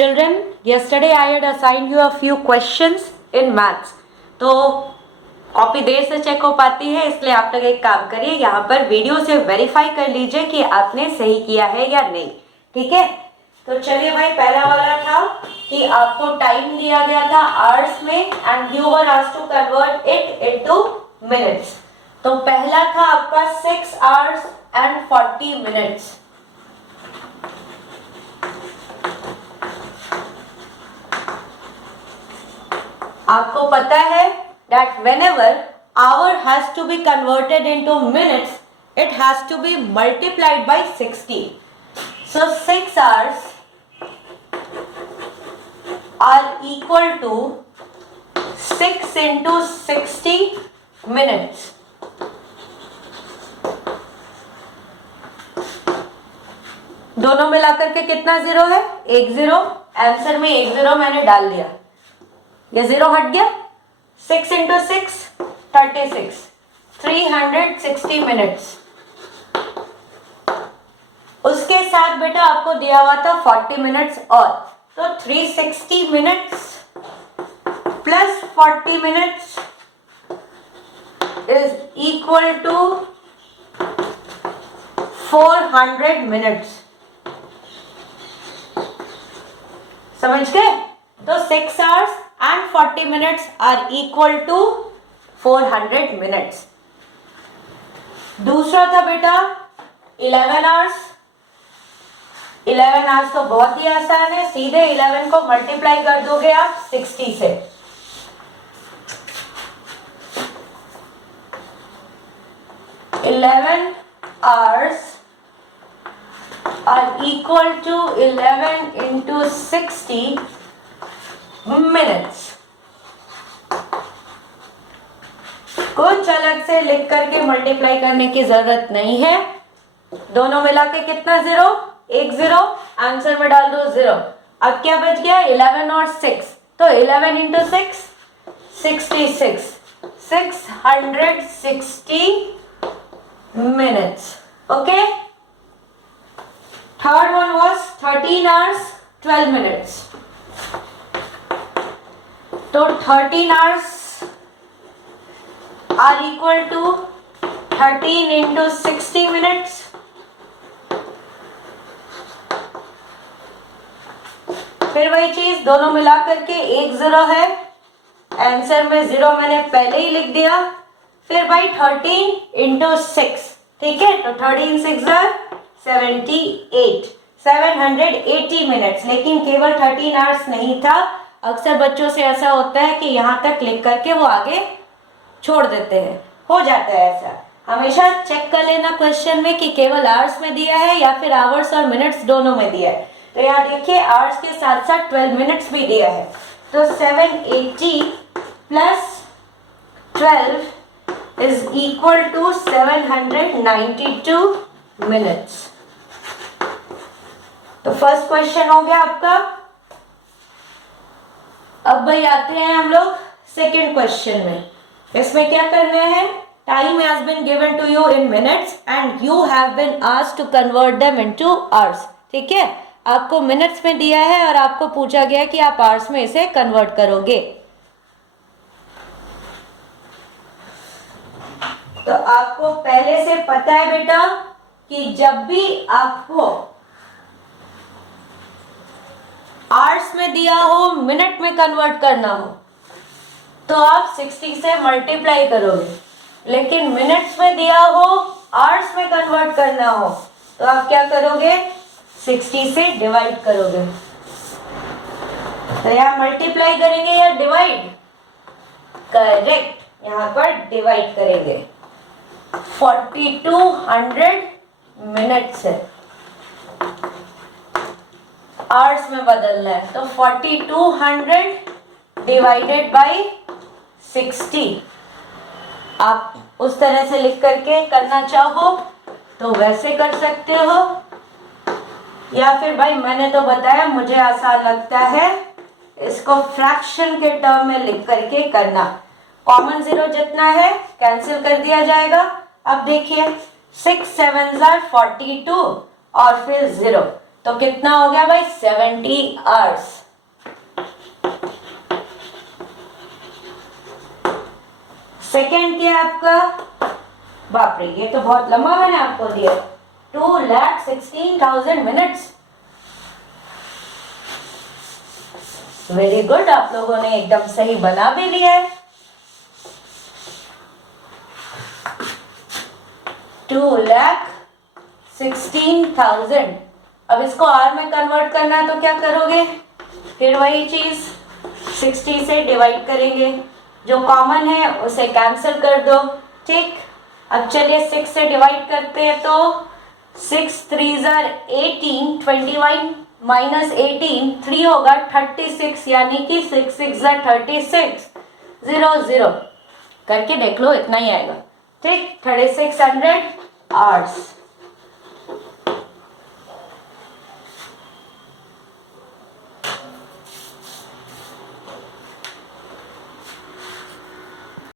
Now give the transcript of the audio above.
Children, yesterday I had assigned you a few questions in maths. तो copy देर से check हो पाती है, इसलिए आप लोग एक काम करिए, यहाँ पर वीडियो से वेरीफाई कर लीजिए कि आपने सही किया है या नहीं. ठीक है, तो चलिए भाई, पहला वाला था कि आपको टाइम दिया गया था आवर्स में and you were asked to convert it into minutes. तो पहला था आपका 6 hours and 40 minutes. आपको पता है that whenever hour has to be converted into minutes, it has to be multiplied by 60. So 6 hours are equal to 6 into 60 minutes. दोनों मिलाकर के कितना जीरो है? एक जीरो. आंसर में एक जीरो मैंने डाल दिया, ये जीरो हट गया. 6 into 6 36, 360 मिनट्स. उसके साथ बेटा आपको दिया हुआ था 40 मिनट्स और, तो 360 minutes plus 40 minutes is equal to 400 minutes. समझ गए? तो 6 hours and 40 minutes are equal to 400 minutes. दूसरा था बेटा 11 hours. 11 hours तो बहुत ही आसान है, सीधे 11 को मल्टीप्लाई कर दोगे आप 60 से. Eleven hours are equal to 11 into 60 minutes. कुछ अलग से लिख करके मल्टीप्लाई करने की जरूरत नहीं है. दोनों मिला के कितना जीरो? एक जीरो. आंसर में डाल दो जीरो. अब क्या बच गया? 11 और 6, तो 11 into 6 66, 660 minutes. Okay. Third one was 13 hours 12 minutes. तो 13 hours are equal to 13 into 60 minutes. फिर वही चीज, दोनों मिला करके एक जीरो है. आंसर में जीरो मैंने पहले ही लिख दिया. फिर भाई 13 into 6, ठीक है, तो 13 6 78, 780 मिनट्स. लेकिन केवल 13 आवर्स नहीं था. अक्सर बच्चों से ऐसा होता है कि यहाँ तक लिख करके वो आगे छोड़ देते हैं. हो जाता है ऐसा. हमेशा चेक कर लेना क्वेश्चन में कि केवल आवर्स में दिया है या फिर आवर्स और मिनट्स दोनों में दिया है. तो यहाँ देखिए आवर्स के साथ साथ 12 मिनट्स भी दिया है. तो 780 plus 12 is equal to 792 minutes. तो फर्स्ट क्वेश्चन हो गया आपका. अब भाई आते हैं हम लोग सेकेंड क्वेश्चन में. इसमें क्या करना है? Time has been given to you in minutes and you have been asked to convert them into hours. ठीक है, आपको मिनट्स में दिया है और आपको पूछा गया कि आप आवर्स में इसे कन्वर्ट करोगे. तो आपको पहले से पता है बेटा कि जब भी आपको आवर्स में दिया हो मिनट में कन्वर्ट करना हो तो आप 60 से मल्टीप्लाई करोगे. लेकिन मिनट्स में दिया हो आवर्स में कन्वर्ट करना हो तो आप क्या करोगे? 60 से डिवाइड करोगे. तो यहाँ मल्टीप्लाई करेंगे या डिवाइड? करेक्ट, यहाँ पर डिवाइड करेंगे. 4200 मिनट्स है, आवर्स में बदलना है. तो 4200 डिवाइडेड बाई 60. आप उस तरह से लिख करके करना चाहो तो वैसे कर सकते हो, या फिर भाई मैंने तो बताया मुझे आसान लगता है इसको फ्रैक्शन के टर्म में लिख करके करना. कॉमन जीरो जितना है कैंसिल कर दिया जाएगा. अब देखिए 6 7s are 42 और फिर जीरो. तो कितना हो गया भाई 70 आवर्स। सेकेंड क्या है आपका, बाप रे ये तो बहुत लंबा मैंने आपको दिया, 2,16,000 मिनट्स। वेरी गुड, आप लोगों ने एकदम सही बना भी लिया है। 2,16,000। अब इसको आर में कन्वर्ट करना है तो क्या करोगे, फिर वही चीज 60 से डिवाइड करेंगे, जो कॉमन है उसे कैंसिल कर दो। ठीक, अब चलिए 6 से डिवाइड करते हैं तो 6 3 18, 21 माइनस 18 3 होगा 36, यानी कि 6 6 36, 0 0 करके देख लो, इतना ही आएगा। ठीक, 3600 आवर्स।